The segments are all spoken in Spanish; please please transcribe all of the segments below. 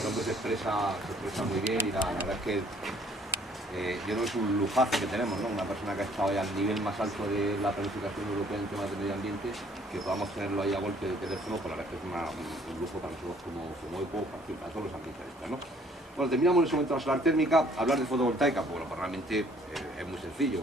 el hombre se expresa muy bien y la verdad es que yo creo que es un lujazo que tenemos, ¿no? Una persona que ha estado ya al nivel más alto de la planificación europea en temas de medio ambiente, que podamos tenerlo ahí a golpe de teléfono, pues la verdad es que es un lujo para nosotros como EPO, para todos los ambientalistas, ¿no? Bueno, terminamos en ese momento la solar térmica. Hablar de fotovoltaica, pues, bueno, pues realmente es muy sencillo.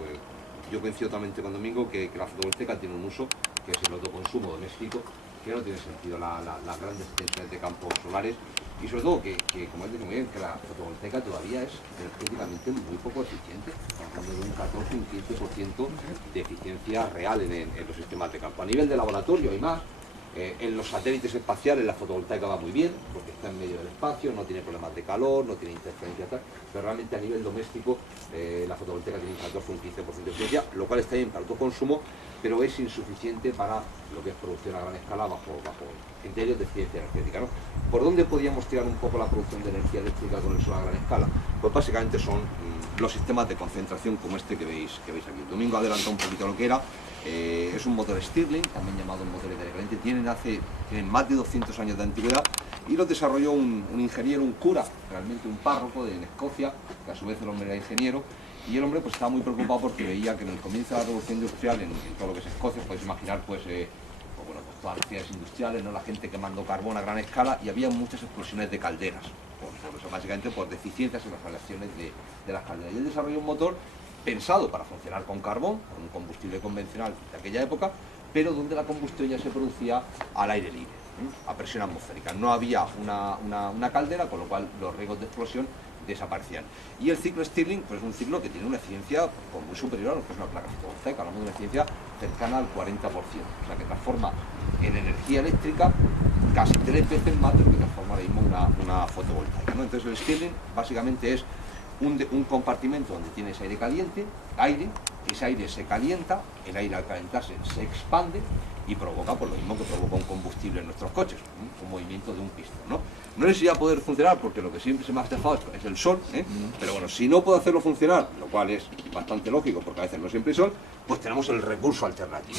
Yo coincido totalmente con Domingo que la fotovoltaica tiene un uso, que es el autoconsumo doméstico, que no tiene sentido las grandes extensiones de campos solares y sobre todo que como él dice muy bien, que la fotovoltaica todavía es energéticamente muy poco eficiente. Estamos hablando de un 14 un 15% de eficiencia real en los sistemas de campo. A nivel de laboratorio y más, en los satélites espaciales la fotovoltaica va muy bien, porque está en medio del espacio, no tiene problemas de calor, no tiene interferencia tal, pero realmente a nivel doméstico la fotovoltaica tiene un 14 o un 15% de eficiencia, lo cual está bien para autoconsumo, pero es insuficiente para lo que es producción a gran escala bajo criterios de eficiencia energética, ¿no? ¿Por dónde podíamos tirar un poco la producción de energía eléctrica con el sol a gran escala? Pues básicamente son los sistemas de concentración como este que veis aquí. El Domingo adelantó un poquito lo que era. Es un motor Stirling, también llamado un motor intercaliente, tienen más de 200 años de antigüedad y los desarrolló un ingeniero, un cura, realmente un párroco en Escocia, que a su vez el hombre era ingeniero, y el hombre pues estaba muy preocupado porque veía que en el comienzo de la revolución industrial, en todo lo que es Escocia, podéis imaginar pues todas las ciudades industriales, ¿no? La gente quemando carbón a gran escala y había muchas explosiones de calderas, por eso básicamente por deficiencias en las relaciones de las calderas. Y él desarrolló un motor pensado para funcionar con carbón, con un combustible convencional de aquella época, pero donde la combustión ya se producía al aire libre, a presión atmosférica. No había una caldera, con lo cual los riesgos de explosión desaparecían. Y el ciclo Stirling pues, es un ciclo que tiene una eficiencia pues, muy superior a lo que es una placa fotovoltaica, hablamos de una eficiencia cercana al 40%, o sea que transforma en energía eléctrica casi 3 veces más de lo que transforma ahora mismo una fotovoltaica, ¿no? Entonces el Stirling básicamente es un compartimento donde tienes aire caliente, ese aire se calienta, el aire al calentarse se expande y provoca por lo mismo que provoca un combustible en nuestros coches, un movimiento de un pistón, ¿no? No sé si va a poder funcionar porque lo que siempre se me ha dejado es el sol, pero bueno, si no puedo hacerlo funcionar, lo cual es bastante lógico porque a veces no siempre hay sol, pues tenemos el recurso alternativo,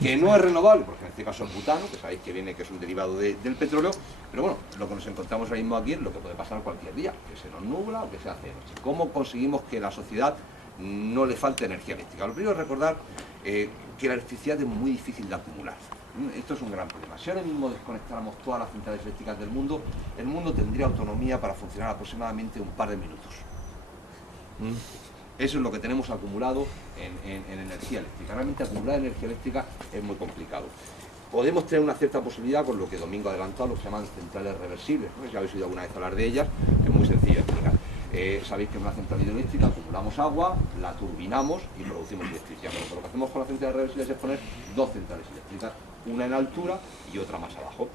que no es renovable, porque en este caso es butano, que sabéis que viene, que es un derivado del petróleo, pero bueno, lo que nos encontramos ahora mismo aquí es lo que puede pasar cualquier día, que se nos nubla o que se hace de noche. ¿Cómo conseguimos que la sociedad no le falte energía eléctrica? Lo primero es recordar que la electricidad es muy difícil de acumular. Esto es un gran problema. Si ahora mismo desconectáramos todas las centrales eléctricas del mundo, el mundo tendría autonomía para funcionar aproximadamente un par de minutos. Eso es lo que tenemos acumulado en energía eléctrica. Realmente acumular energía eléctrica es muy complicado. Podemos tener una cierta posibilidad con lo que Domingo adelantó, lo que se llaman centrales reversibles. No sé si habéis oído alguna vez hablar de ellas, es muy sencillo de explicar. Sabéis que en una central hidroeléctrica acumulamos agua, la turbinamos y producimos electricidad. Pero lo que hacemos con las centrales reversibles es poner dos centrales eléctricas, una en altura y otra más abajo.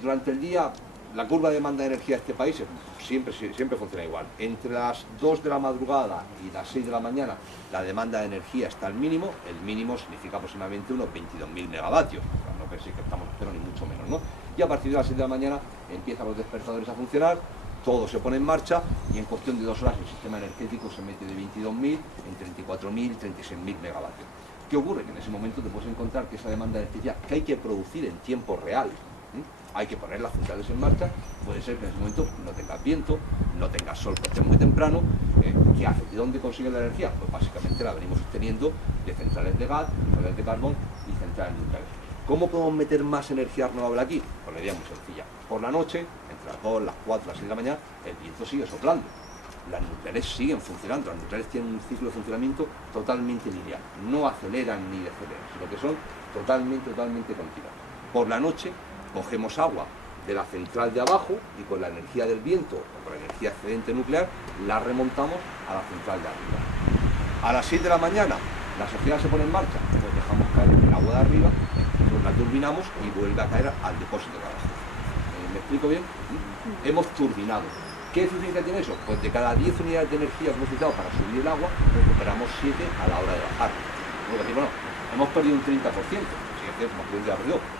Durante el día, la curva de demanda de energía de este país siempre funciona igual. Entre las 2 de la madrugada y las 6 de la mañana, la demanda de energía está al mínimo. El mínimo significa aproximadamente unos 22.000 megavatios. O sea, no penséis que estamos cero ni mucho menos, ¿no? Y a partir de las 6 de la mañana empiezan los despertadores a funcionar, todo se pone en marcha y en cuestión de 2 horas el sistema energético se mete de 22.000 en 34.000, 36.000 megavatios. ¿Qué ocurre? Que en ese momento te puedes encontrar que esa demanda de electricidad que hay que producir en tiempo real, hay que poner las centrales en marcha, puede ser que en ese momento no tengas viento, no tengas sol porque es muy temprano. ¿Qué hace? ¿De dónde consigue la energía? Pues básicamente la venimos obteniendo de centrales de gas, centrales de carbón y centrales nucleares. ¿Cómo podemos meter más energía renovable aquí? Pues la idea es muy sencilla. Por la noche, entre las 2, las 4, las 6 de la mañana, el viento sigue soplando. Las nucleares siguen funcionando, las nucleares tienen un ciclo de funcionamiento totalmente lineal, no aceleran ni deceleran, sino que son totalmente continuas. Por la noche cogemos agua de la central de abajo y con la energía del viento o con la energía excedente nuclear la remontamos a la central de arriba. A las 6 de la mañana la sociedad se pone en marcha, pues dejamos caer el agua de arriba, pues la turbinamos y vuelve a caer al depósito de abajo. ¿Me explico bien? Hemos turbinado. ¿Qué eficiencia tiene eso? Pues de cada 10 unidades de energía que hemos utilizado para subir el agua, recuperamos 7 a la hora de bajar. Luego decir, bueno, hemos perdido un 30%,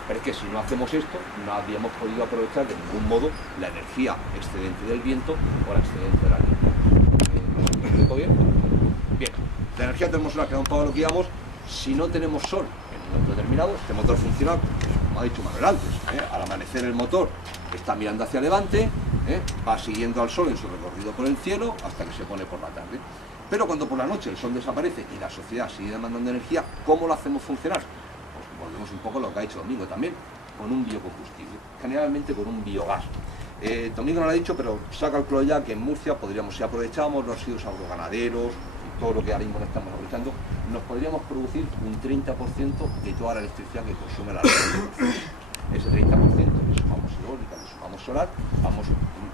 pero es que si no hacemos esto, no habríamos podido aprovechar de ningún modo la energía excedente del viento o la excedente de la luz. ¿Me explico bien? Bien, la energía termosolar, que era un poco lo que íbamos, si no tenemos sol en un momento determinado, este motor funciona como ha dicho Manuel antes, al amanecer el motor está mirando hacia levante, va siguiendo al sol en su recorrido por el cielo hasta que se pone por la tarde. Pero cuando por la noche el sol desaparece y la sociedad sigue demandando energía, ¿cómo lo hacemos funcionar? Pues volvemos un poco a lo que ha dicho Domingo también, con un biocombustible, generalmente con un biogás. Domingo no lo ha dicho, pero se ha calculado ya que en Murcia podríamos, si aprovechamos los residuos agroganaderos y todo lo que ahora mismo no estamos aprovechando, nos podríamos producir un 30% de toda la electricidad que consume la red. Ese 30% le sumamos eólica, le sumamos solar, vamos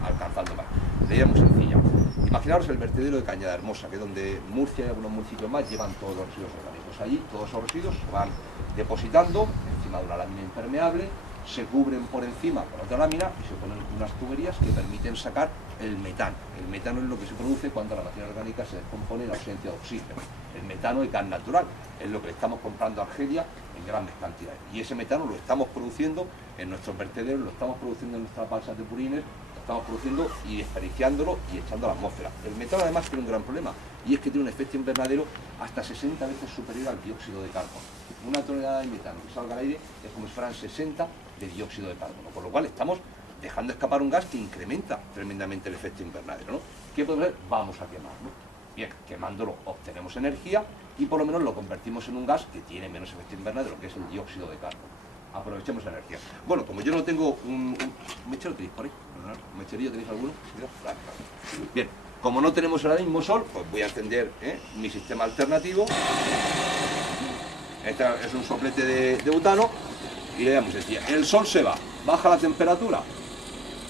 alcanzando más. La idea es muy sencilla. Imaginaros el vertedero de Cañada Hermosa, que es donde Murcia y algunos municipios más llevan todos los residuos orgánicos. Allí todos esos residuos se van depositando encima de una lámina impermeable, se cubren por encima con otra lámina y se ponen unas tuberías que permiten sacar el metano. El metano es lo que se produce cuando la materia orgánica se descompone en ausencia de oxígeno. El metano de gas natural es lo que le estamos comprando a Argelia en grandes cantidades. Y ese metano lo estamos produciendo en nuestros vertederos, lo estamos produciendo en nuestras balsas de purines, lo estamos produciendo y desperdiciándolo y echando a la atmósfera. El metano además tiene un gran problema, y es que tiene un efecto invernadero hasta 60 veces superior al dióxido de carbono. Una tonelada de metano que salga al aire es como si fueran 60 de dióxido de carbono, por lo cual estamos dejando escapar un gas que incrementa tremendamente el efecto invernadero, ¿no? ¿Qué podemos hacer? Vamos a quemarlo. Bien, quemándolo obtenemos energía y por lo menos lo convertimos en un gas que tiene menos efecto invernadero, que es el dióxido de carbono. Aprovechemos la energía. Bueno, como yo no tengo un mechero, ¿tenéis por ahí? ¿Un mecherillo tenéis alguno? Vale. Bien, como no tenemos ahora mismo sol, pues voy a encender mi sistema alternativo. Este es un soplete de butano y le damos sencilla. El sol se va, baja la temperatura,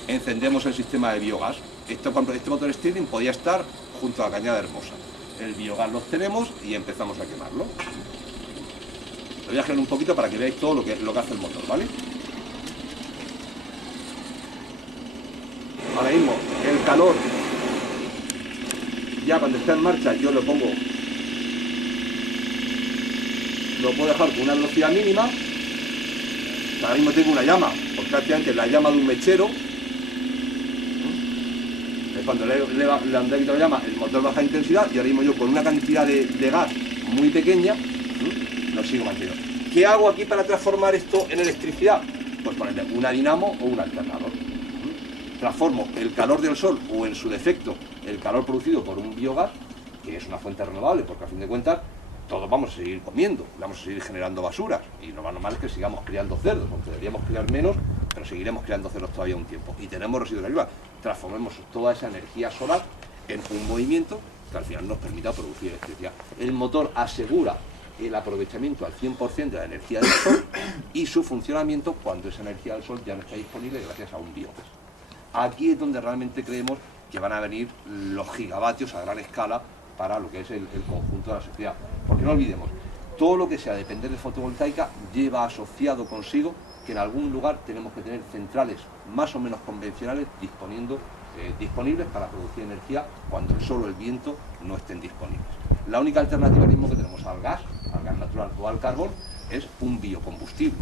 encendemos el sistema de biogás. Este motor Stirling podía estar junto a la Cañada Hermosa. El biogás los tenemos y empezamos a quemarlo. Lo voy a girar un poquito para que veáis todo lo que hace el motor, ¿vale? Ahora mismo el calor, ya cuando está en marcha yo lo puedo dejar con una velocidad mínima. Ahora mismo tengo una llama, pues prácticamente la llama de un mechero. Cuando le han quitado la llama, el motor baja de intensidad y ahora mismo yo con una cantidad de gas muy pequeña lo sigo manteniendo. ¿Qué hago aquí para transformar esto en electricidad? Pues ponerle una dinamo o un alternador. Transformo el calor del sol o en su defecto el calor producido por un biogás, que es una fuente renovable, porque a fin de cuentas todos vamos a seguir comiendo, vamos a seguir generando basuras y lo más normal es que sigamos criando cerdos, aunque deberíamos criar menos, pero seguiremos criando cerdos todavía un tiempo y tenemos residuos arriba. Transformemos toda esa energía solar en un movimiento que al final nos permita producir electricidad. El motor asegura el aprovechamiento al 100% de la energía del sol y su funcionamiento cuando esa energía del sol ya no está disponible gracias a un biogás. Aquí es donde realmente creemos que van a venir los gigavatios a gran escala para lo que es el conjunto de la sociedad. Porque no olvidemos, todo lo que sea depender de fotovoltaica lleva asociado consigo que en algún lugar tenemos que tener centrales más o menos convencionales disponibles para producir energía cuando el sol o el viento no estén disponibles. La única alternativa mismo que tenemos al gas natural o al carbón, es un biocombustible.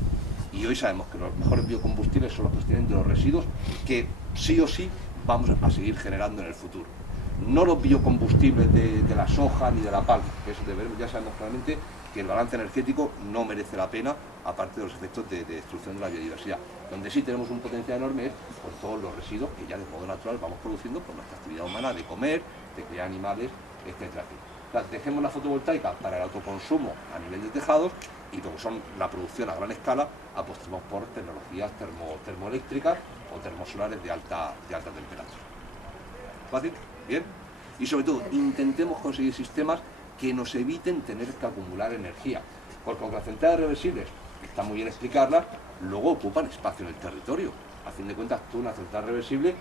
Y hoy sabemos que los mejores biocombustibles son los que tienen de los residuos que sí o sí vamos a seguir generando en el futuro. No los biocombustibles de la soja ni de la palma, que eso ya sabemos claramente que el balance energético no merece la pena, aparte de los efectos de destrucción de la biodiversidad. Donde sí tenemos un potencial enorme es por todos los residuos que ya de modo natural vamos produciendo por nuestra actividad humana de comer, de criar animales, etcétera. Dejemos la fotovoltaica para el autoconsumo a nivel de tejados y lo que son la producción a gran escala, apostemos por tecnologías termoeléctricas o termosolares de alta temperatura. ¿Fácil? ¿Bien? Y sobre todo, intentemos conseguir sistemas que nos eviten tener que acumular energía. Porque aunque las centrales reversibles, está muy bien explicarlas, luego ocupan espacio en el territorio. A fin de cuentas, tú una central reversible,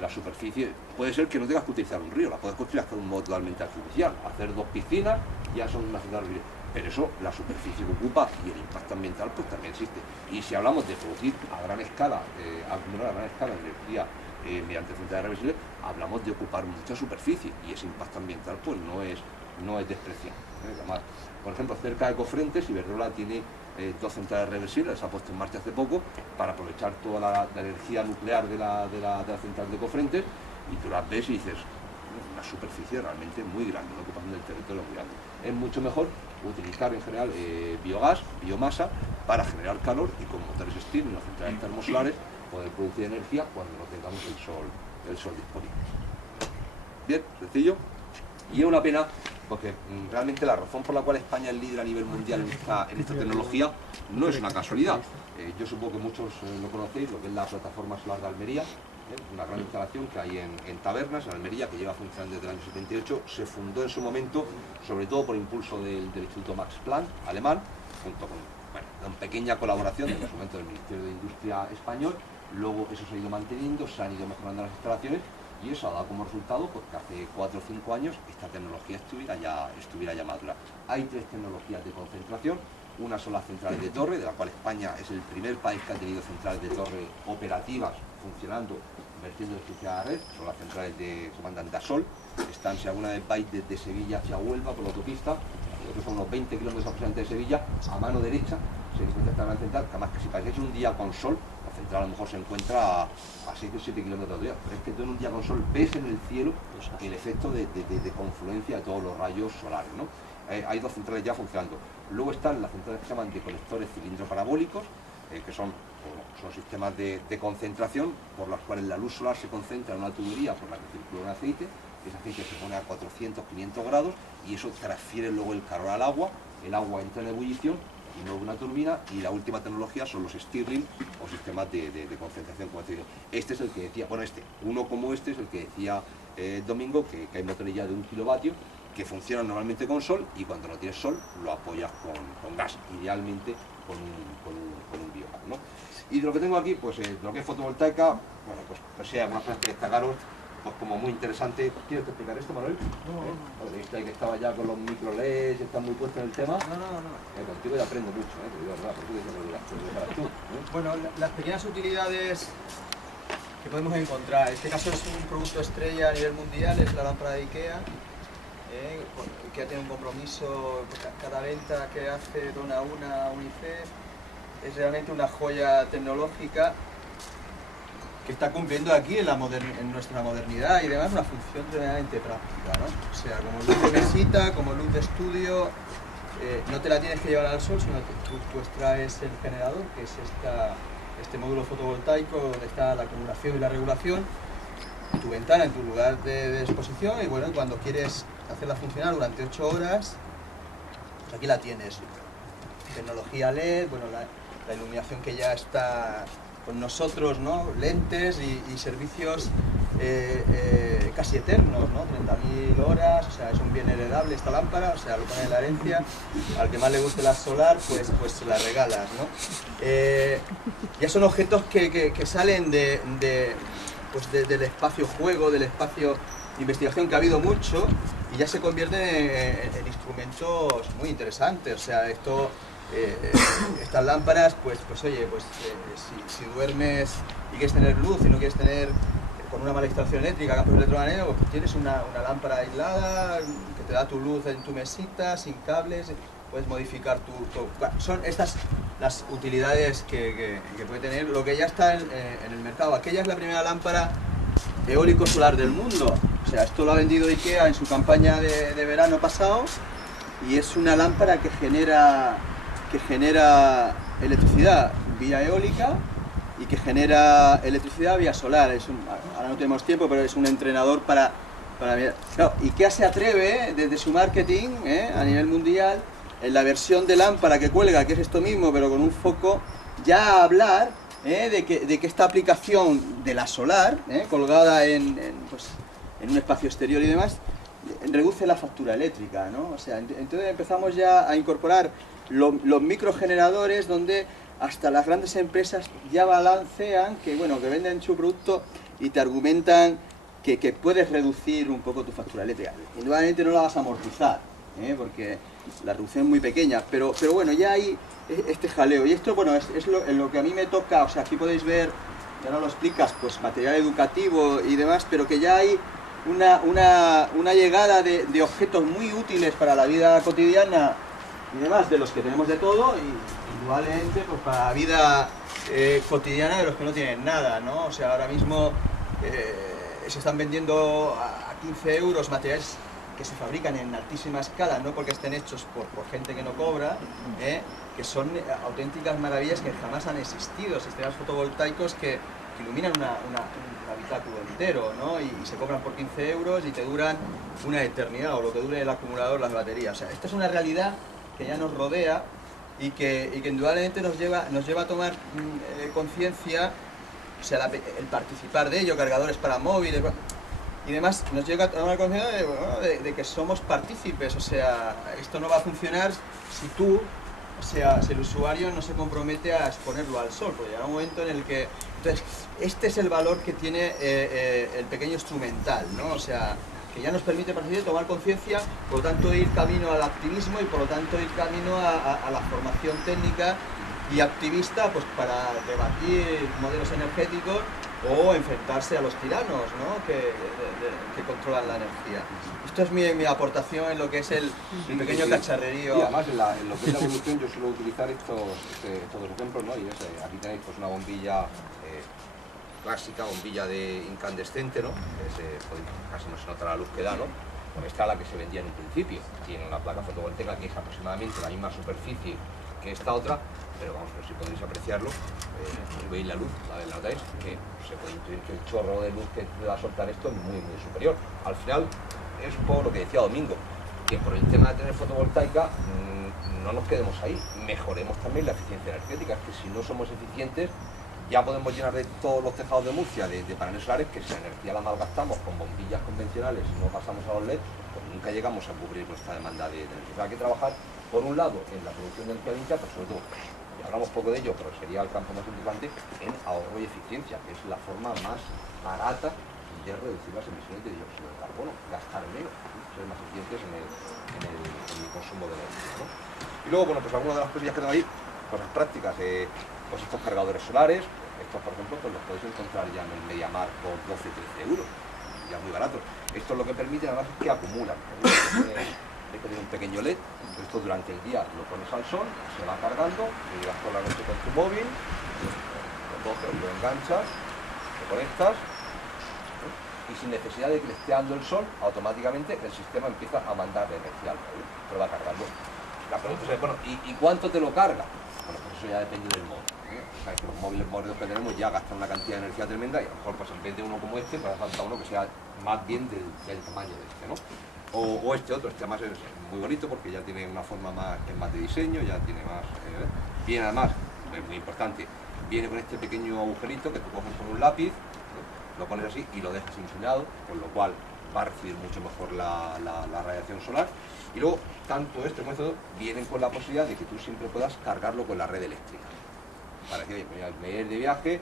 la superficie, puede ser que no tengas que utilizar un río, la puedes construir hasta de un modo totalmente artificial. Hacer 2 piscinas ya son una central reversible. Pero eso, la superficie que ocupa y el impacto ambiental, pues también existe. Y si hablamos de producir a gran escala, acumular a gran escala energía mediante centrales reversibles, hablamos de ocupar mucha superficie y ese impacto ambiental pues no es despreciable. Además, por ejemplo, cerca de Cofrentes, Iberdrola tiene 2 centrales reversibles, se ha puesto en marcha hace poco para aprovechar toda la energía nuclear de la central de Cofrentes, y tú las ves y dices, una una superficie realmente muy grande, una ocupación del territorio muy grande. Es mucho mejor utilizar en general biogás, biomasa, para generar calor y con motores Stirling o centrales termosolares poder producir energía cuando no tengamos el sol disponible. Bien, sencillo. Y es una pena porque realmente la razón por la cual España es líder a nivel mundial en esta tecnología no es una casualidad. Yo supongo que muchos lo conocéis, lo que es la plataforma solar de Almería, una gran instalación que hay en Tabernas, en Almería, que lleva funcionando desde el año 78. Se fundó en su momento, sobre todo por impulso del Instituto Max Planck alemán, junto con una pequeña colaboración en su momento del Ministerio de Industria español. Luego eso se ha ido manteniendo, se han ido mejorando las instalaciones y eso ha dado como resultado pues, que hace 4 o 5 años esta tecnología estuviera ya madura. Hay 3 tecnologías de concentración, una son las centrales de torre, de la cual España es el primer país que ha tenido centrales de torre operativas funcionando, vertiendo electricidad a la red. Son las centrales que mandan Dasol, están, si alguna vez vais desde Sevilla hacia Huelva por la autopista, nosotros son unos 20 kilómetros aproximadamente de Sevilla, a mano derecha se encuentra esta gran central, que además que si pasáis un día con sol, la central a lo mejor se encuentra a 6 o 7 kilómetros de día, pero es que tú en un día con sol ves en el cielo el efecto de confluencia de todos los rayos solares, ¿no? Hay 2 centrales ya funcionando. Luego están las centrales que se llaman de colectores cilindro parabólicos, que son sistemas de concentración por los cuales la luz solar se concentra en una tubería por la que circula un aceite. Ese aceite se pone a 400, 500 grados y eso transfiere luego el calor al agua, el agua entra en ebullición y luego una turbina, y la última tecnología son los Stirling o sistemas de concentración, como te digo. Este es el que decía, bueno, uno como este es el que decía Domingo, que hay motores ya de 1 kilovatio que funcionan normalmente con sol, y cuando no tienes sol lo apoyas con gas, idealmente con un biogás, ¿no? Y de lo que tengo aquí, pues lo que es fotovoltaica, bueno, pues sí, algunas cosas que destacaros, pues como muy interesante. ¿Quieres explicar esto, Manuel? No. Viste ahí que estaba ya con los micro LEDs, está muy puesto en el tema. No. Contigo ya aprendo mucho, te digo la verdad, por eso te lo tú. Bueno, las pequeñas utilidades que podemos encontrar, en este caso es un producto estrella a nivel mundial, es la lámpara de IKEA, que tiene un compromiso, cada venta que hace dona una a UNICEF. Es realmente una joya tecnológica que está cumpliendo aquí en nuestra modernidad y además una función tremendamente práctica, ¿no? O sea, como luz de mesita, como luz de estudio, no te la tienes que llevar al sol, sino que tú extraes el generador, que es este módulo fotovoltaico donde está la acumulación y la regulación, en tu ventana, en tu lugar de exposición, y bueno, cuando quieres hacerla funcionar durante 8 horas, pues aquí la tienes. Tecnología LED, bueno, la iluminación que ya está con nosotros, ¿no? Lentes y servicios casi eternos, ¿no? 30.000 horas, o sea, es un bien heredable esta lámpara, o sea, lo pone en la herencia, al que más le guste la solar, pues se la regalas, ¿no? Ya son objetos que salen del espacio juego, del espacio de investigación, que ha habido mucho, y ya se convierten en instrumentos muy interesantes. O sea, estas lámparas, pues oye, si duermes y quieres tener luz y no quieres tener con una mala instalación eléctrica, campos electromagnéticos, pues tienes una lámpara aislada que te da tu luz en tu mesita, sin cables, puedes modificar bueno, son estas las utilidades que puede tener lo que ya está en el mercado. Aquella es la primera lámpara eólico solar del mundo. O sea, esto lo ha vendido IKEA en su campaña de verano pasado, y es una lámpara que genera electricidad vía eólica y que genera electricidad vía solar. Ahora no tenemos tiempo, pero es un entrenador para mirar. Claro, IKEA se atreve desde su marketing a nivel mundial, en la versión de lámpara que cuelga, que es esto mismo pero con un foco, ya a hablar de que esta aplicación de la solar, colgada en un espacio exterior y demás, reduce la factura eléctrica, ¿no? O sea, entonces empezamos ya a incorporar los microgeneradores, donde hasta las grandes empresas ya balancean que venden su producto y te argumentan que puedes reducir un poco tu factura eléctrica. Indudablemente no la vas a amortizar, porque la reducción es muy pequeña, pero bueno, ya hay este jaleo. Y esto, bueno, es lo que a mí me toca. O sea, aquí podéis ver, ya no lo explicas, pues material educativo y demás, pero que ya hay una llegada de objetos muy útiles para la vida cotidiana y demás, de los que tenemos de todo, y indudablemente pues para la vida cotidiana de los que no tienen nada, ¿no? O sea, ahora mismo se están vendiendo 15 euros materiales que se fabrican en altísima escala, no porque estén hechos por gente que no cobra, que son auténticas maravillas que jamás han existido, sistemas fotovoltaicos que iluminan un habitáculo entero, ¿no? Y se cobran por 15 euros y te duran una eternidad, o lo que dure el acumulador, las baterías. O sea, esta es una realidad que ya nos rodea y que indudablemente nos lleva a tomar conciencia, o sea, el participar de ello, cargadores para móviles y demás, nos llega a tomar conciencia de que somos partícipes. O sea, esto no va a funcionar si tú, o sea, si el usuario no se compromete a exponerlo al sol, porque llega un momento en el que... Entonces, este es el valor que tiene el pequeño instrumental, ¿no? O sea, que ya nos permite participar, tomar conciencia, por lo tanto ir camino al activismo y por lo tanto ir camino a la formación técnica y activista, pues para debatir modelos energéticos o enfrentarse a los tiranos, ¿no? que controlan la energía. Esto es mi aportación en lo que es el pequeño cacharrerío. Y además en lo que es la evolución yo suelo utilizar estos ejemplos, ¿no? Y aquí tenéis pues una bombilla clásica, bombilla de incandescente, ¿no? Casi no se nota la luz que da, ¿no? Con esta la que se vendía en un principio. Tiene una placa fotovoltaica que es aproximadamente la misma superficie que esta otra, pero vamos, si podéis apreciarlo, si veis la luz, la notáis, que se puede intuir que el chorro de luz que va a soltar esto es muy superior. Al final es un poco lo que decía Domingo, que por el tema de tener fotovoltaica no nos quedemos ahí, mejoremos también la eficiencia energética. Es que si no somos eficientes ya podemos llenar de todos los tejados de Murcia de paneles solares, que si la energía la malgastamos con bombillas convencionales y no pasamos a los LED, pues nunca llegamos a cubrir nuestra demanda de energía. Hay que trabajar, por un lado, en la producción de energía limpia, pero sobre todo, y hablamos poco de ello, pero sería el campo más importante, en ahorro y eficiencia, que es la forma más barata de reducir las emisiones de dióxido de carbono, gastar menos, ser más eficientes en el consumo de energía, ¿no? Y luego, bueno, pues algunas de las cosillas que tengo ahí, cosas prácticas, pues estos cargadores solares, estos por ejemplo, pues los podéis encontrar ya en el MediaMarkt por 12-13 euros, ya muy baratos. Esto lo que permite además es que acumulan. Hay que tener un pequeño LED, esto durante el día lo pones al sol, se va cargando, y llegas por la noche con tu móvil, lo coges, lo enganchas, lo conectas, y sin necesidad de que le esté dando el sol, automáticamente el sistema empieza a mandar energía al móvil, te lo va cargando. La pregunta es, bueno, ¿y cuánto te lo carga? Bueno, pues eso ya depende del móvil. O sea, que los móviles modernos que tenemos ya gastan una cantidad de energía tremenda y a lo mejor pues en vez de uno como este, pues hace falta uno que sea más bien del tamaño de este, ¿no? O este otro, este además es muy bonito porque ya tiene una forma más de diseño, ya tiene más... viene además, es muy importante, viene con este pequeño agujerito que tú coges con un lápiz, ¿no? Lo pones así y lo dejas inclinado, con lo cual va a recibir mucho mejor la radiación solar. Y luego, tanto este como este otro vienen con la posibilidad de que tú siempre puedas cargarlo con la red eléctrica. Para decir, oye, me voy a ir de viaje,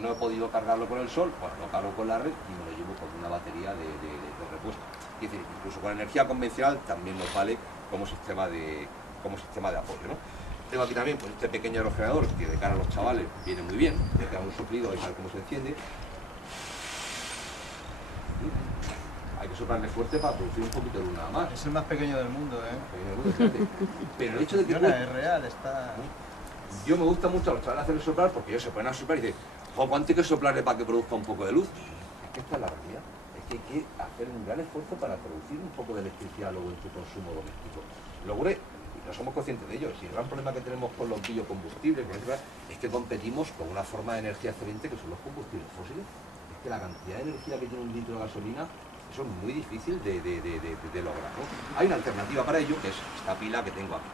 no he podido cargarlo con el sol, bueno, lo cargo con la red y me lo llevo con una batería de repuesto. Es decir, incluso con energía convencional también nos vale como sistema de apoyo, ¿no? Tengo aquí también pues, este pequeño aerogenerador que de cara a los chavales viene muy bien, le da un soplido y sabe cómo se enciende. Hay que soplarle fuerte para producir un poquito de luz nada más. Es el más pequeño del mundo, Pero el hecho de que es real, está... Yo me gusta mucho a los chavales hacerle soplar porque ellos se ponen a soplar y dicen, jo, ¿cuánto hay que soplarle para que produzca un poco de luz? Es que esta es la realidad. Es que hay que hacer un gran esfuerzo para producir un poco de electricidad luego en tu consumo doméstico. Lo ocurre, y no somos conscientes de ello, si el gran problema que tenemos con los biocombustibles es que competimos con una forma de energía excelente que son los combustibles fósiles. Es que la cantidad de energía que tiene un litro de gasolina, eso es muy difícil de lograr, ¿no? Hay una alternativa para ello, que es esta pila que tengo aquí,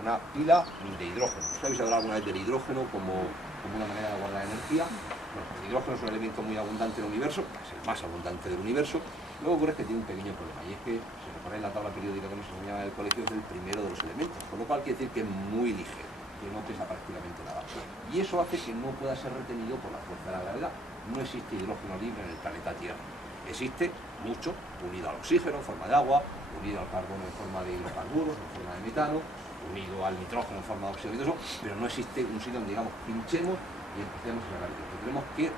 una pila de hidrógeno. ¿Ustedes habéis hablado alguna vez del hidrógeno como una manera de guardar energía? Bueno, el hidrógeno es un elemento muy abundante en el universo, es el más abundante del universo. Luego ocurre que tiene un pequeño problema, y es que, si recordáis la tabla periódica que nos enseñaba en el colegio, es el primero de los elementos, con lo cual quiere decir que es muy ligero, que no pesa prácticamente nada. Y eso hace que no pueda ser retenido por la fuerza de la gravedad. No existe hidrógeno libre en el planeta Tierra. Existe mucho, unido al oxígeno en forma de agua, unido al carbono en forma de hidrocarburos, en forma de metano, unido al nitrógeno en forma de óxido nitroso, pero no existe un sitio donde, digamos, pinchemos y empecemos a sacar esto. Tenemos que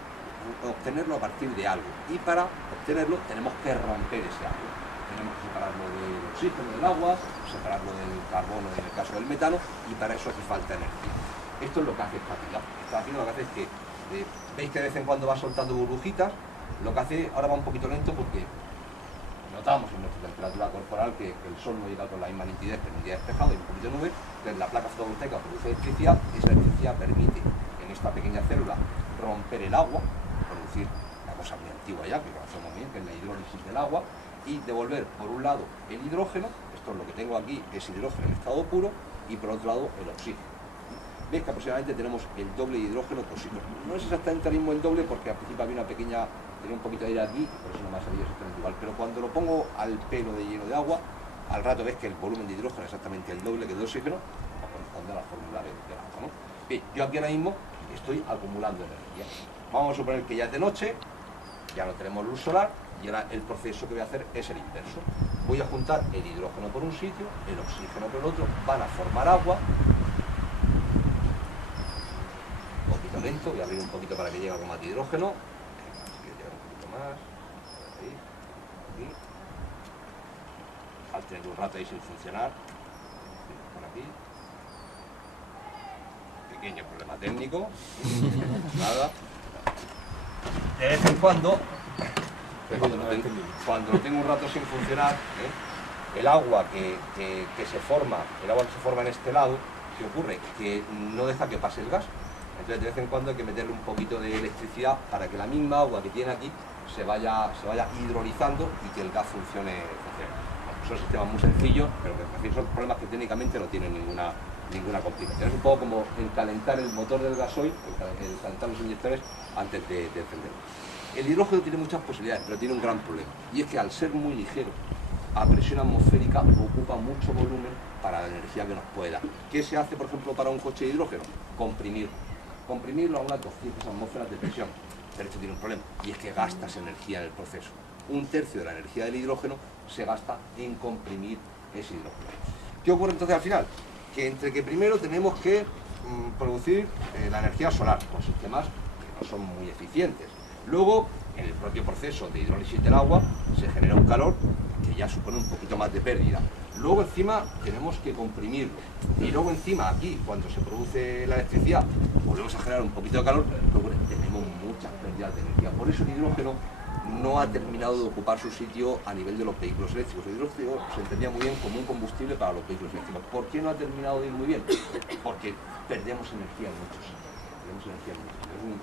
obtenerlo a partir de algo, y para obtenerlo tenemos que romper ese algo. Tenemos que separarlo del oxígeno del agua, separarlo del carbono en el caso del metano, y para eso hace falta energía. Esto es lo que hace esta pila. Esta pila lo que hace es que, veis que de vez en cuando va soltando burbujitas, lo que hace, ahora va un poquito lento porque notamos en nuestra temperatura corporal que el sol no llega con la misma nitidez que en un día despejado y un poquito de nube, entonces la placa fotovoltaica produce electricidad y esa electricidad permite en esta pequeña célula romper el agua, producir una cosa muy antigua ya, que conocemos bien, que es la hidrólisis del agua, y devolver por un lado el hidrógeno, esto es lo que tengo aquí, es hidrógeno en estado puro, y por otro lado el oxígeno. Veis que aproximadamente tenemos el doble de hidrógeno que oxígeno. No es exactamente el mismo el doble porque al principio había tenía un poquito de aire aquí, por eso no me ha salido exactamente igual, pero cuando lo pongo al pelo de lleno de agua, al rato ves que el volumen de hidrógeno es exactamente el doble que de oxígeno, o corresponde a la fórmula del agua, ¿no? Bien, yo aquí ahora mismo estoy acumulando energía. Vamos a suponer que ya es de noche, ya no tenemos luz solar, y ahora el proceso que voy a hacer es el inverso. Voy a juntar el hidrógeno por un sitio, el oxígeno por el otro, van a formar agua. Un poquito lento, voy a abrir un poquito para que llegue algo más de hidrógeno. Voy a llegar un poquito más. Ahí, aquí. Al tener un rato ahí sin funcionar. Por aquí. Pequeño problema técnico. Nada. De vez en cuando lo tengo un rato sin funcionar, el agua que se forma, en este lado, ¿qué ocurre? Que no deja que pase el gas. Entonces de vez en cuando hay que meterle un poquito de electricidad para que la misma agua que tiene aquí se vaya hidrolizando y que el gas funcione. Son sistemas muy sencillos, pero que son problemas que técnicamente no tienen ninguna complicación. Es un poco como el calentar el motor del gasoil, el calentar los inyectores antes de encenderlo. El hidrógeno tiene muchas posibilidades, pero tiene un gran problema, y es que al ser muy ligero, a presión atmosférica ocupa mucho volumen para la energía que nos puede dar. ¿Qué se hace, por ejemplo, para un coche de hidrógeno? Comprimirlo a unas 200 atmósferas de presión, pero esto tiene un problema, y es que gastas energía en el proceso. Un tercio de la energía del hidrógeno se gasta en comprimir ese hidrógeno. ¿Qué ocurre entonces al final? Que entre que primero tenemos que producir la energía solar con sistemas que no son muy eficientes. Luego, en el propio proceso de hidrólisis del agua, se genera un calor que ya supone un poquito más de pérdida. Luego encima tenemos que comprimirlo. Y luego encima aquí, cuando se produce la electricidad, volvemos a generar un poquito de calor, luego tenemos muchas pérdidas de energía. Por eso el hidrógeno no ha terminado de ocupar su sitio a nivel de los vehículos eléctricos. El hidrógeno se entendía muy bien como un combustible para los vehículos eléctricos. ¿Por qué no ha terminado de ir muy bien? Porque perdemos energía en muchos sitios.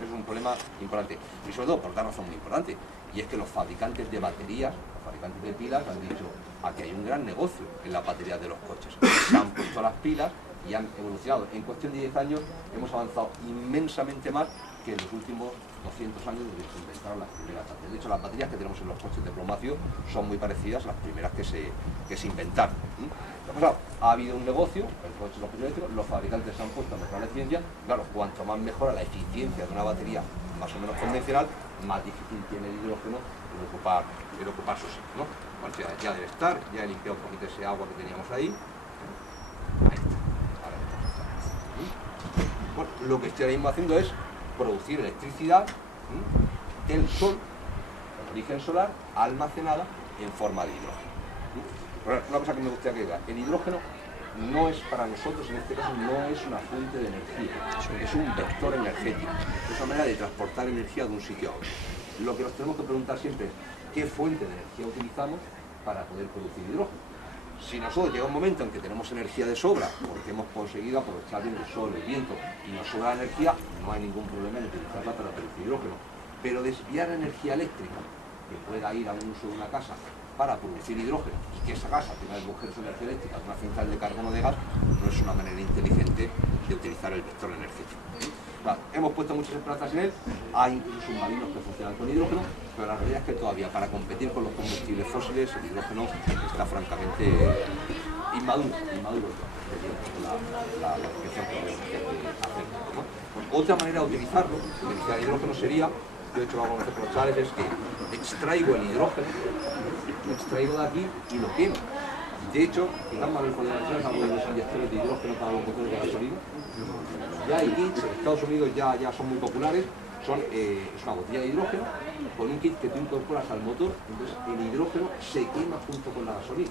Es un problema importante, y sobre todo por otra razón muy importante, y es que los fabricantes de baterías, los fabricantes de pilas han dicho aquí hay un gran negocio en las baterías de los coches. Se han puesto las pilas y han evolucionado. En cuestión de 10 años hemos avanzado inmensamente más que en los últimos 200 años desde que se inventaron las primeras baterías. De hecho, las baterías que tenemos en los coches de plomacio son muy parecidas a las primeras que se inventaron. ¿Qué ha pasado? Ha habido un negocio, el coche de los coches eléctricos, los fabricantes se han puesto a mejorar la eficiencia. Claro, cuanto más mejora la eficiencia de una batería más o menos convencional, más difícil tiene el hidrógeno el ocupar su sitio, ¿no? Bueno, ya debe estar, ya he limpiado un poquito ese agua que teníamos ahí. Ahí está. Ahora está. Bueno, lo que estoy ahora mismo haciendo es producir electricidad del sol, de origen solar, almacenada en forma de hidrógeno. Pero una cosa que me gustaría que diga, el hidrógeno no es para nosotros, en este caso, no es una fuente de energía, es un vector energético, es una manera de transportar energía de un sitio a otro. Lo que nos tenemos que preguntar siempre es, ¿qué fuente de energía utilizamos para poder producir hidrógeno? Si nosotros llega un momento en que tenemos energía de sobra, porque hemos conseguido aprovechar bien el sol, el viento, y nos sobra energía, no hay ningún problema en utilizarla para producir hidrógeno. Pero desviar energía eléctrica que pueda ir a un uso de una casa para producir hidrógeno y que esa casa tenga que coger su energía eléctrica de una central de carbono de gas, no es una manera inteligente de utilizar el vector energético. Claro, hemos puesto muchas esperanzas en él, hay incluso submarinos que funcionan con hidrógeno, pero la realidad es que todavía para competir con los combustibles fósiles el hidrógeno está francamente inmaduro la aplicación que podemos hacer, ¿no? Pues otra manera de utilizarlo, utilizar el hidrógeno sería, yo de hecho lo hago con los chavales, es que extraigo el hidrógeno, lo extraigo de aquí y lo quemo. De hecho, digamos el coordinador, algo de los inyectores de hidrógeno para los motores de gasolina. Ya hay kits, en Estados Unidos ya son muy populares, es una botella de hidrógeno con un kit que tú incorporas al motor, entonces el hidrógeno se quema junto con la gasolina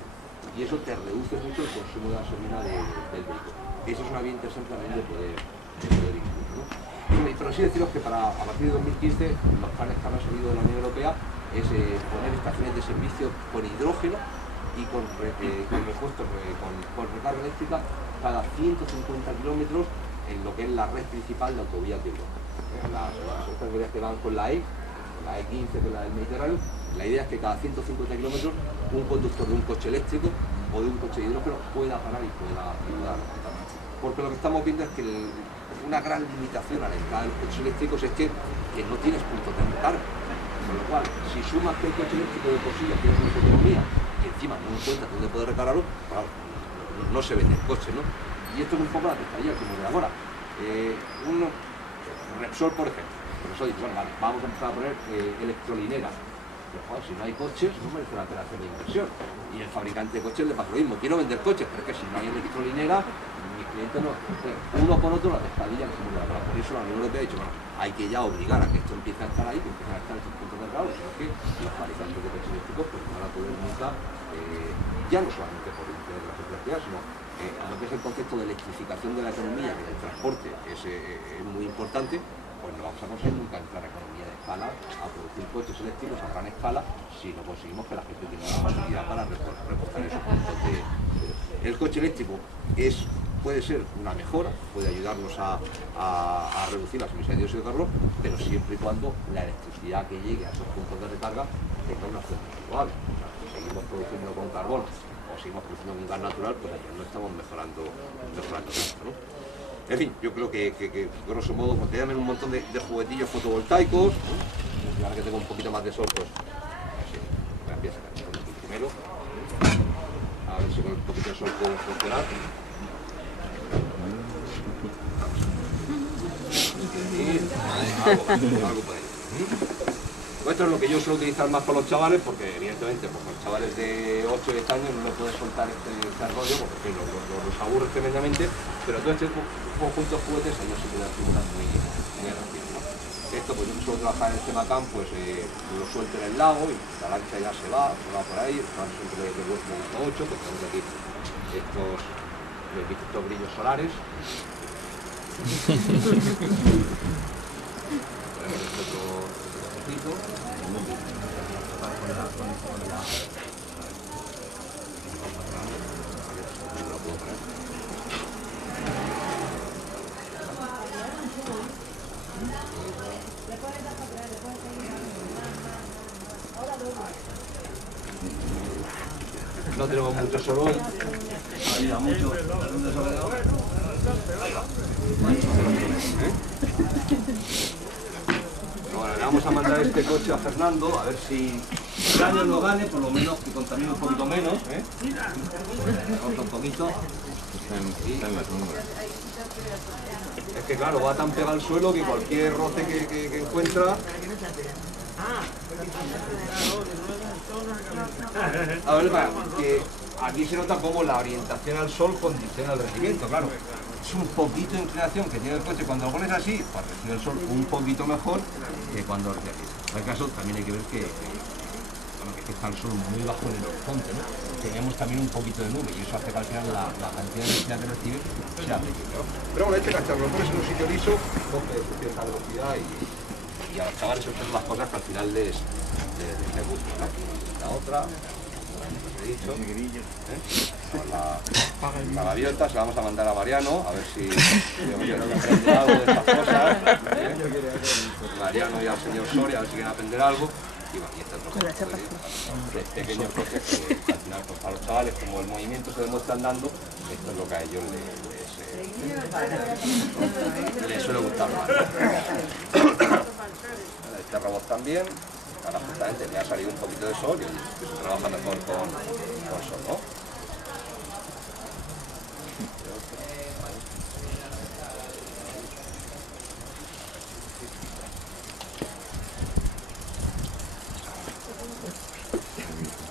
y eso te reduce mucho el consumo de gasolina del vehículo. Esa es una vía interesante también de poder incluir, ¿no? Pero sí deciros que a partir de 2015 los planes que han salido de la Unión Europea es poner estaciones de servicio con hidrógeno y con repuesto con recarga eléctrica cada 150 kilómetros en lo que es la red principal de autovías de Europa. Estas vías que van con la E15, que es la del Mediterráneo, la idea es que cada 150 kilómetros un conductor de un coche eléctrico o de un coche de hidrógeno pueda parar y pueda remontar. Porque lo que estamos viendo es que una gran limitación a la entrada de los coches eléctricos es que no tienes puntos de recarga. Con lo cual, si sumas que el coche eléctrico de por sí ya tiene mucha autonomía y encima no encuentras dónde poder recargarlo, claro, no se vende el coche, ¿no? Y esto es un poco la pescadilla que de ahora. Un Repsol, por ejemplo. Repsol dice, bueno, vale, vamos a empezar a poner electrolineras. Pero joder, si no hay coches, no merece la pena hacer la inversión. Y el fabricante de coches le pasa lo mismo. Quiero vender coches, pero es que si no hay electrolinera, mis clientes no. Uno por otro, la pescadilla que se mueve. Por eso la Unión Europea ha dicho, bueno, hay que ya obligar a que esto empiece a estar ahí, que empiecen a estar estos puntos de carga, sino que los fabricantes de coches eléctricos pues van a poder nunca, ya no solamente por interés de las electricidad, sino lo que es el concepto de electrificación de la economía, que del transporte es muy importante, pues no vamos a conseguir nunca entrar a economía de escala, a producir coches eléctricos a gran escala, si no conseguimos que la gente tenga la facilidad para reportar esos puntos de... El coche eléctrico puede ser una mejora, puede ayudarnos a reducir las emisiones de dióxido de carbono, pero siempre y cuando la electricidad que llegue a esos puntos de recarga tenga una fuente renovable. O sea, si seguimos produciendo con carbón o seguimos produciendo con gas natural, pues ahí no estamos mejorando tanto, ¿no? En fin, yo creo que grosso modo, pues te llamen un montón de juguetillos fotovoltaicos, ¿no? Y ahora que tengo un poquito más de sol, pues voy a empezar a sacar esto primero, a ver si con un poquito de sol puede funcionar. Algo por ahí. Pues esto es lo que yo suelo utilizar más con los chavales, porque evidentemente pues, con los chavales de 8 o 10 años no les puedes soltar este rollo, porque los aburres tremendamente, pero todo este conjunto de juguetes a ellos se quedan figuras muy atractivas, ¿no? Esto pues yo suelo trabajar en el Temacam, pues lo suelto en el lago y la lancha ya se va por ahí, estamos siempre de vuestro 8, pues tenemos aquí estos brillos solares. No tenemos mucho sol hoy. Ayuda mucho. Bueno, le vamos a mandar este coche a Fernando, a ver si el año no gane, por lo menos que contamine un poquito menos, Corta un poquito. Es que claro, va tan pegado al suelo que cualquier roce que encuentra... A ver, que aquí se nota cómo la orientación al sol condiciona el rendimiento, claro. Es un poquito de inclinación que tiene el coche cuando lo pones así, para recibir el sol un poquito mejor que cuando lo tienes. En el caso también hay que ver que está el sol muy bajo en el horizonte, ¿no? Tenemos también un poquito de nube y eso hace que al final la cantidad de energía que recibe sea pequeña. Pero bueno, este cacharro lo pones en un sitio liso, coge cierta velocidad y a los chavales son las cosas que al final les gustan, ¿no? La otra, he dicho, la gaviota se la vamos a mandar a Mariano, a ver si aprende algo de estas cosas. Mariano y al señor Soria, a ver si quieren aprender algo. Y bueno, y este otro pequeños coches que al final pues, para los chavales, como el movimiento se demuestra andando, esto es lo que a ellos les suele gustar más. Este robot también. Ahora justamente me ha salido un poquito de sol y se trabaja mejor con sol, ¿no?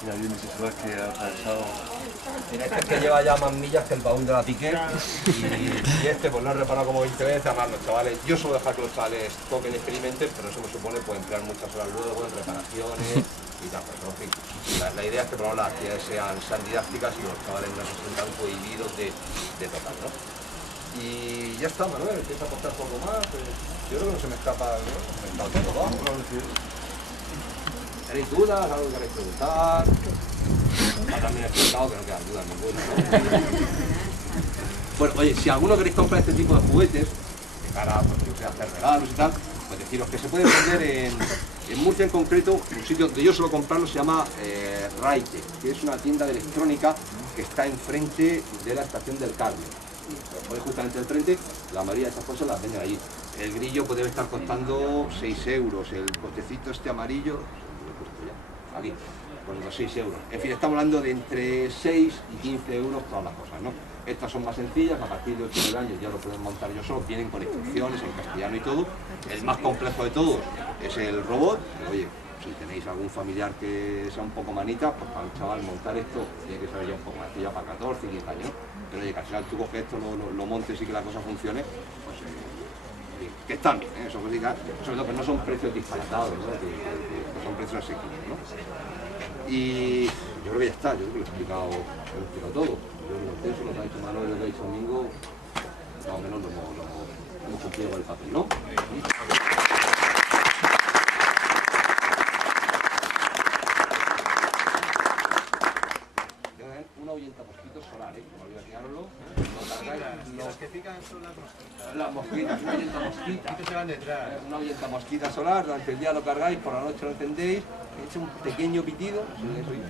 Ya viene ese sol que ha atravesado. Mira, este es que lleva ya más millas que el baúl de la Piqué y este pues lo he reparado como 20 veces, además los chavales, yo suelo dejar que los chavales toquen y experimenten, pero eso me supone pues emplear muchas horas luego en reparaciones y tal, pero en fin, la idea es que por lo menos las actividades sean didácticas y los chavales no se sientan cohibidos de tocar, ¿no? Y ya está, Manuel, empieza a apostar poco más, yo creo que no se me escapa, ¿no? Me está todo, ¿no? ¿Tenéis dudas? ¿Algo que queréis preguntar? También he explicado que no quedan dudas ninguna, ¿no? Bueno, oye, si alguno queréis comprar este tipo de juguetes, de cara pues, yo sé, a hacer regalos y tal, pues deciros que se puede vender en Murcia en concreto, un sitio donde yo suelo comprarlo se llama Raite, que es una tienda de electrónica que está enfrente de la estación del Carmen. Pues justamente enfrente, la mayoría de esas cosas las venden allí. El grillo puede estar costando 6 euros, el cotecito este amarillo, lo he puesto ya, aquí, con unos 6 euros. En fin, estamos hablando de entre 6 y 15 euros todas las cosas, ¿no? Estas son más sencillas, a partir de 8 años ya lo pueden montar yo solo, vienen con instrucciones en castellano y todo. El más complejo de todos es el robot, que, oye, si tenéis algún familiar que sea un poco manita, pues para un chaval montar esto tiene que saber ya un poco más, ya para 14, 15 años. Pero oye, que al final tú coges esto, lo montes y que la cosa funcione, pues que están bien, eso significa, sobre todo que no son precios disparatados, ¿no? que son precios asequibles, ¿no? Y yo creo que ya está, yo creo que lo he explicado todo. Yo creo que eso lo que ha dicho Manuel, lo que ha dicho Domingo, más o menos lo hemos cumplido con el papel, ¿no? Una ahuyenta mosquitos solar, como olvidé tirarlo. Los que pican son las mosquitas. Las mosquitas, una ahuyenta mosquita. Estos se van detrás. Una ahuyenta mosquita solar, durante el día lo cargáis, por la noche lo encendéis, echa un pequeño pitido, eso y...